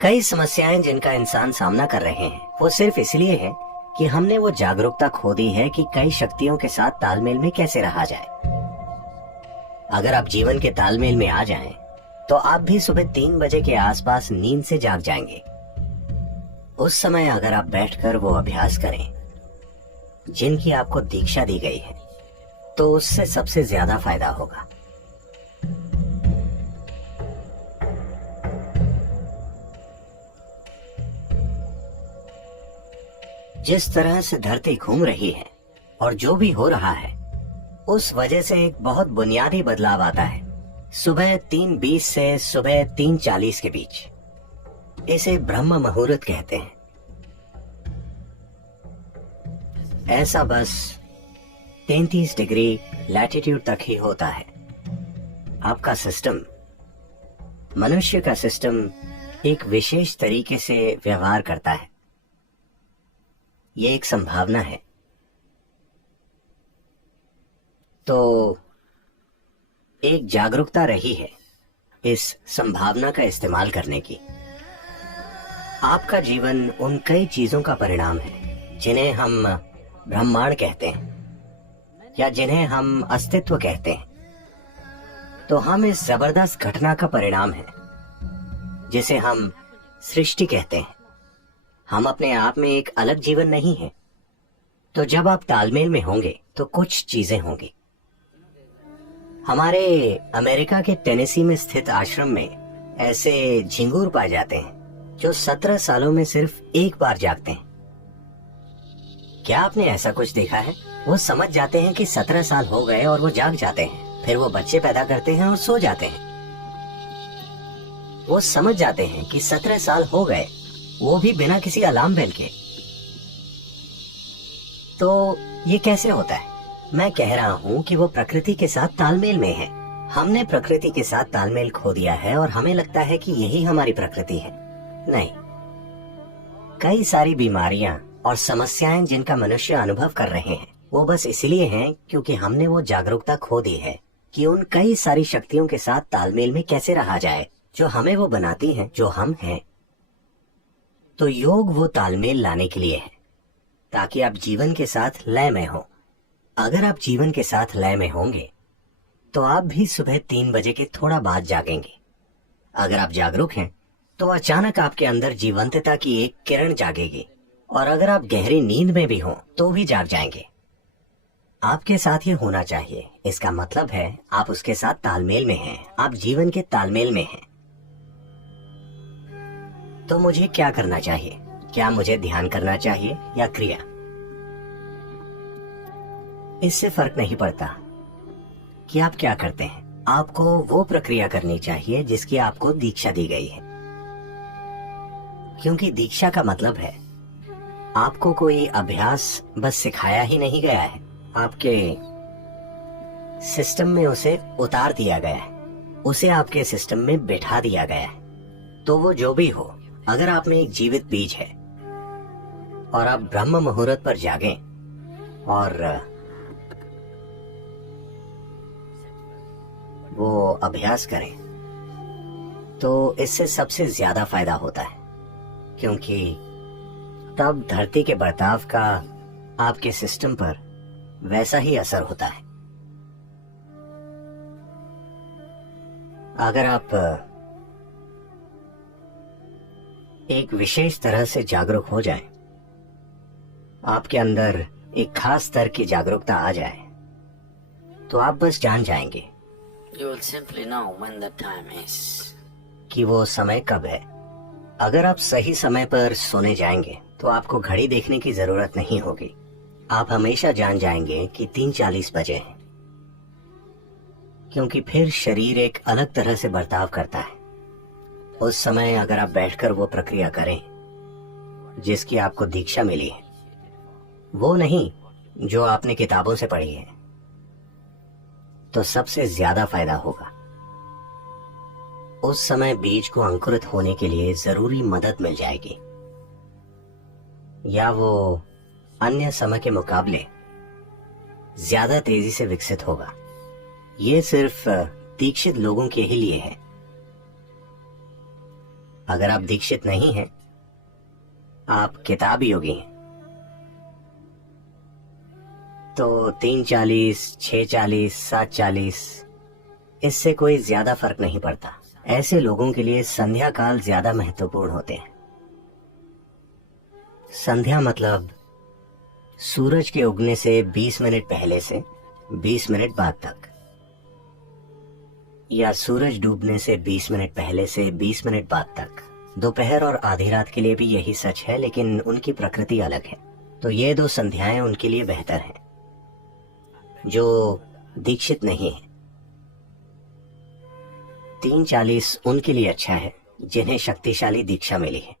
कई समस्याएं जिनका इंसान सामना कर रहे हैं वो सिर्फ इसलिए है कि हमने वो जागरूकता खो दी है कि कई शक्तियों के साथ तालमेल में कैसे रहा जाए। अगर आप जीवन के तालमेल में आ जाएं, तो आप भी सुबह 3 बजे के आसपास नींद से जाग जाएंगे। उस समय अगर आप बैठकर वो अभ्यास करें जिनकी आपको दीक्षा दी गई है, तो उससे सबसे ज्यादा फायदा होगा। जिस तरह से धरती घूम रही है और जो भी हो रहा है, उस वजह से एक बहुत बुनियादी बदलाव आता है सुबह 3:20 से सुबह 3:40 के बीच। इसे ब्रह्म मुहूर्त कहते हैं। ऐसा बस 33 डिग्री लैटिट्यूड तक ही होता है। आपका सिस्टम, मनुष्य का सिस्टम एक विशेष तरीके से व्यवहार करता है। ये एक संभावना है। तो एक जागरूकता रही है इस संभावना का इस्तेमाल करने की। आपका जीवन उन कई चीजों का परिणाम है जिन्हें हम ब्रह्मांड कहते हैं या जिन्हें हम अस्तित्व कहते हैं। तो हम इस जबरदस्त घटना का परिणाम है जिसे हम सृष्टि कहते हैं। हम अपने आप में एक अलग जीवन नहीं है। तो जब आप तालमेल में होंगे तो कुछ चीजें होंगी। हमारे अमेरिका के टेनेसी में स्थित आश्रम में ऐसे झिंगूर पाए जाते हैं जो 17 सालों में सिर्फ एक बार जागते हैं। क्या आपने ऐसा कुछ देखा है? वो समझ जाते हैं कि 17 साल हो गए और वो जाग जाते हैं। फिर वो बच्चे पैदा करते हैं और सो जाते हैं। वो समझ जाते हैं कि 17 साल हो गए, वो भी बिना किसी अलार्म बेल के। तो ये कैसे होता है? मैं कह रहा हूँ कि वो प्रकृति के साथ तालमेल में है। हमने प्रकृति के साथ तालमेल खो दिया है और हमें लगता है कि यही हमारी प्रकृति है। नहीं, कई सारी बीमारियां और समस्याएं जिनका मनुष्य अनुभव कर रहे हैं, वो बस इसलिए हैं क्योंकि हमने वो जागरूकता खो दी है कि उन कई सारी शक्तियों के साथ तालमेल में कैसे रहा जाए जो हमें वो बनाती हैं जो हम हैं। तो योग वो तालमेल लाने के लिए है ताकि आप जीवन के साथ लय में हो। अगर आप जीवन के साथ लय में होंगे तो आप भी सुबह 3 बजे के थोड़ा बाद जागेंगे। अगर आप जागरूक हैं तो अचानक आपके अंदर जीवंतता की एक किरण जागेगी, और अगर आप गहरी नींद में भी हों तो भी जाग जाएंगे। आपके साथ ये होना चाहिए। इसका मतलब है आप उसके साथ तालमेल में हैं, आप जीवन के तालमेल में हैं। तो मुझे क्या करना चाहिए? क्या मुझे ध्यान करना चाहिए या क्रिया? इससे फर्क नहीं पड़ता कि आप क्या करते हैं। आपको वो प्रक्रिया करनी चाहिए जिसकी आपको दीक्षा दी गई है, क्योंकि दीक्षा का मतलब है आपको कोई अभ्यास बस सिखाया ही नहीं गया है, आपके सिस्टम में उसे उतार दिया गया है, उसे आपके सिस्टम में बैठा दिया गया है। तो वो जो भी हो, अगर आप में एक जीवित बीज है और आप ब्रह्म मुहूर्त पर जागें और वो अभ्यास करें, तो इससे सबसे ज्यादा फायदा होता है, क्योंकि तब धरती के बर्ताव का आपके सिस्टम पर वैसा ही असर होता है। अगर आप एक विशेष तरह से जागरूक हो जाएं, आपके अंदर एक खास स्तर की जागरूकता आ जाए, तो आप बस जान जाएंगे You will simply know when the time is. कि वो समय कब है। अगर आप सही समय पर सोने जाएंगे तो आपको घड़ी देखने की जरूरत नहीं होगी। आप हमेशा जान जाएंगे कि 3:40 बजे हैं, क्योंकि फिर शरीर एक अलग तरह से बर्ताव करता है। उस समय अगर आप बैठकर वो प्रक्रिया करें जिसकी आपको दीक्षा मिली है, वो नहीं जो आपने किताबों से पढ़ी है, तो सबसे ज्यादा फायदा होगा। उस समय बीज को अंकुरित होने के लिए जरूरी मदद मिल जाएगी, या वो अन्य समय के मुकाबले ज्यादा तेजी से विकसित होगा। ये सिर्फ दीक्षित लोगों के ही लिए है। अगर आप दीक्षित नहीं हैं, आप किताब योगी हैं, तो 3:40, 6:40, 7:40 इससे कोई ज्यादा फर्क नहीं पड़ता। ऐसे लोगों के लिए संध्या काल ज्यादा महत्वपूर्ण होते हैं। संध्या मतलब सूरज के उगने से 20 मिनट पहले से 20 मिनट बाद तक, या सूरज डूबने से 20 मिनट पहले से 20 मिनट बाद तक। दोपहर और आधी रात के लिए भी यही सच है, लेकिन उनकी प्रकृति अलग है। तो ये 2 संध्याएं उनके लिए बेहतर हैं जो दीक्षित नहीं है। 3:40 उनके लिए अच्छा है जिन्हें शक्तिशाली दीक्षा मिली है।